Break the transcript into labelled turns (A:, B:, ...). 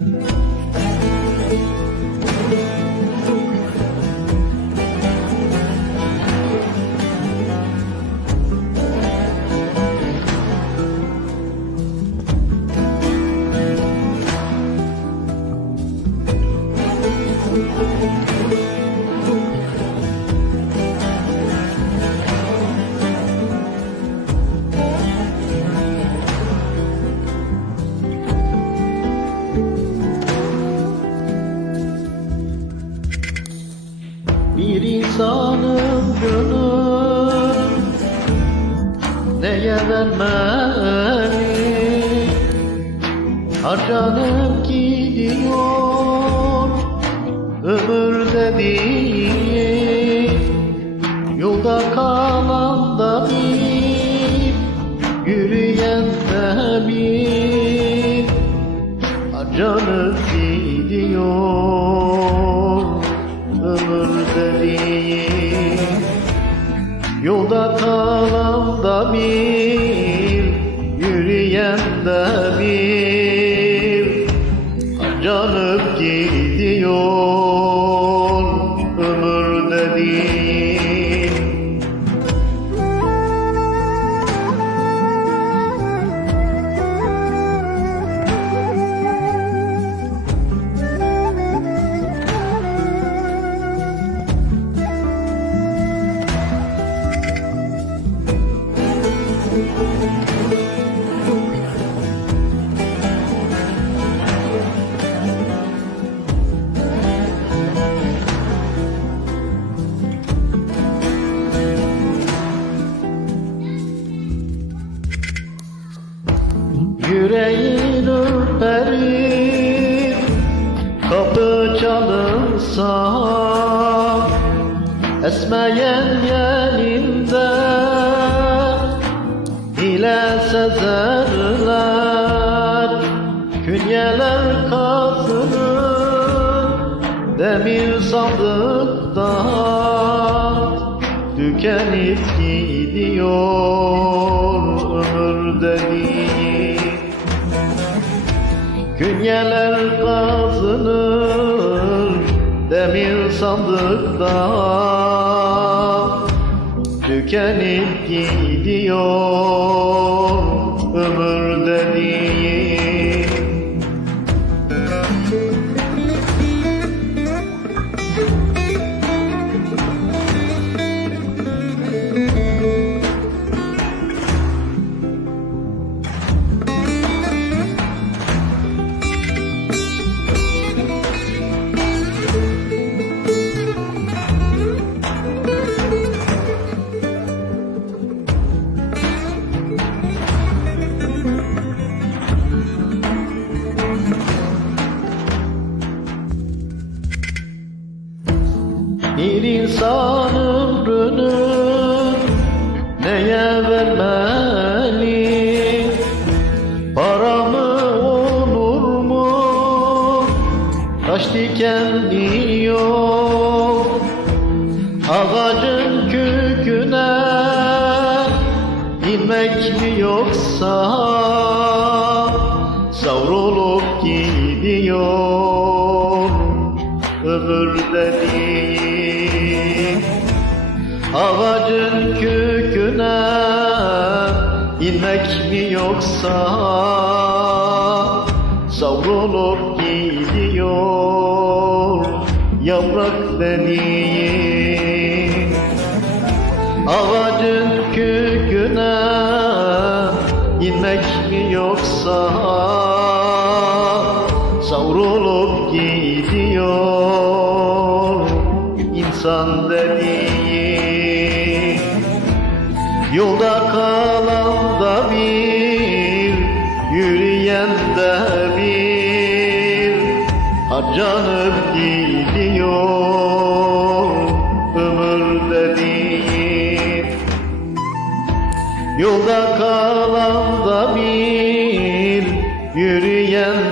A: Thank you. Bir insanın gönlü neye vermeli? Harcanıp gidiyor ömür dediğin Yolda kalan da bir Yürüyen de bir. Harcanıp ömür Yüreğin ürperir Kapı çalınsa Esmeyen yerinde Hile sezerler. Künyeler kazınır Demir sandıkta Tükenip gidiyor ömür dediğin Künyeler kazınır demir sandıkta. Tükenip gidiyor Bir insan ömrünü neye vermeli? Para mı olur mu? Taş dikenli yok Ağacın köküne inmek mi yoksa Savrulup gidiyor ömür dediğin Ağacın köküne inmek mi yoksa? Savrulup gidiyor yaprak dediğin Ağacın köküne inmek mi yoksa? Savrulup gidiyor insan dediği Yolda kalan da bir, yürüyen de bir. Harcanıp gidiyor ömür dediği Yolda kalan da bir, yürüyen